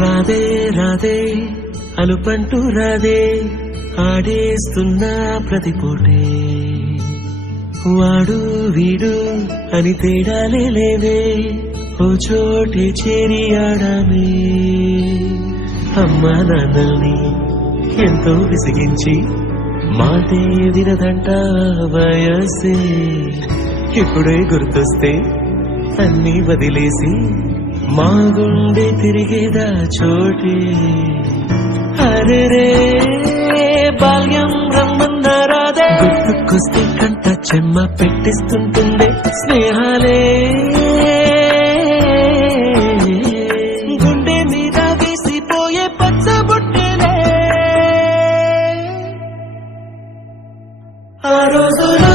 రాదే రాదే అలుపంటూ రాదే ఆడేస్తున్నా ప్రతిపోటే వాడు వీడు అని తేడాలే లేవే ఓ చోటే చేరి ఆడామే అమ్మా నాన్నల్ని ఎంతో విసిగించి మాటే వినదంట వయసే ఇప్పుడే గుర్తొస్తే అన్ని వదిలేసి మా గుండె తిరిగేదా చోటే అరెరే బాల్యం రమ్మన్నారాదే గుర్తుకొస్తే కంట చెమ్మ పెట్టిస్తుంటుండే స్నేహాలే గుండె మీద వేసిపోయే పచ్చబొట్టెలే ఆ రోజులు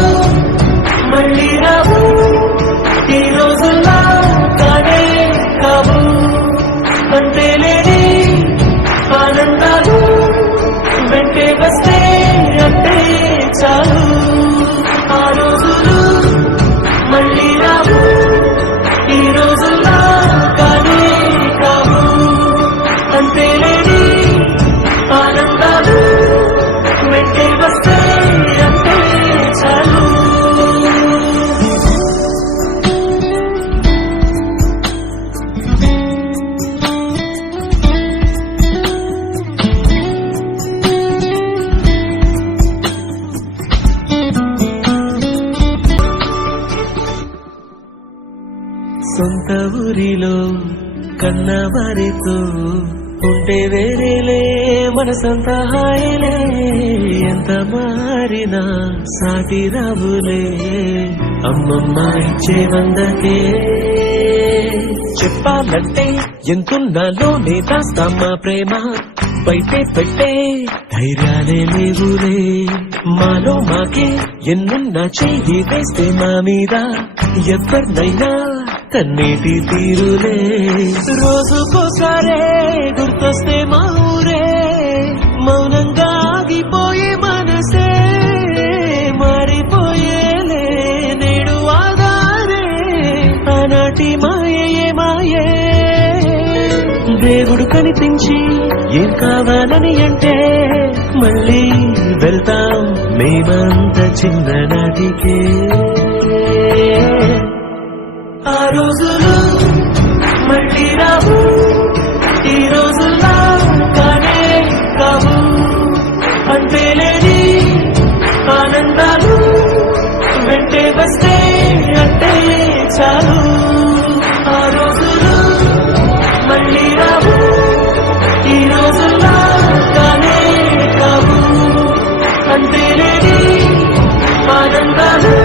మళ్ళీ రావు ఈ రోజుల్లో కానే కావు అంటే లేని ఆనందాలు వెంటే వస్తే అంటే చాలు ఆ రోజులు మళ్ళీ రావు ఈ రోజుల్లో కానే కావు అంటే లేని ఆనందాలు వెంటే వస్తే అంటే చాలు సొంత ఊరిలో కన్నవారితో ఉంటే వేరేలే మన సొంత హాయిలే ఎంత మారినా సాటి రావులే అమ్మమ్మ ఇచ్చే వందకే చెప్పాలంటే ఎంతున్నాలోనే దాస్తామా ప్రేమ బయటే పెట్టే ధైర్యాలే లేవులే మాలో మాకే ఎన్నున్నా చెయ్యి వేస్తే మా మీద ఎవరినైనా కన్నీటి తీరులే రోజుకోసారే గుర్తొస్తే మా ఊరే మౌనంగా ఆగిపోయే మనసే మారిపోయేలే నేడు ఆధారే ఆనాటి మాయే మాయే దేవుడు కనిపించి ఏం కావాలని అంటే మళ్ళీ వెళ్తాం మేమంత చిన్ననాటికే ఆ రోజులు మళ్ళీ రావు ఈ రోజుల్లో కానే కావు అంటే లేని ఆనందాలు వెంటే వస్తే అంటే చాలు ఆ రోజులు మళ్ళీ రావు ఈ రోజుల్లో కానే కావు అంటే లేని ఆనందాలు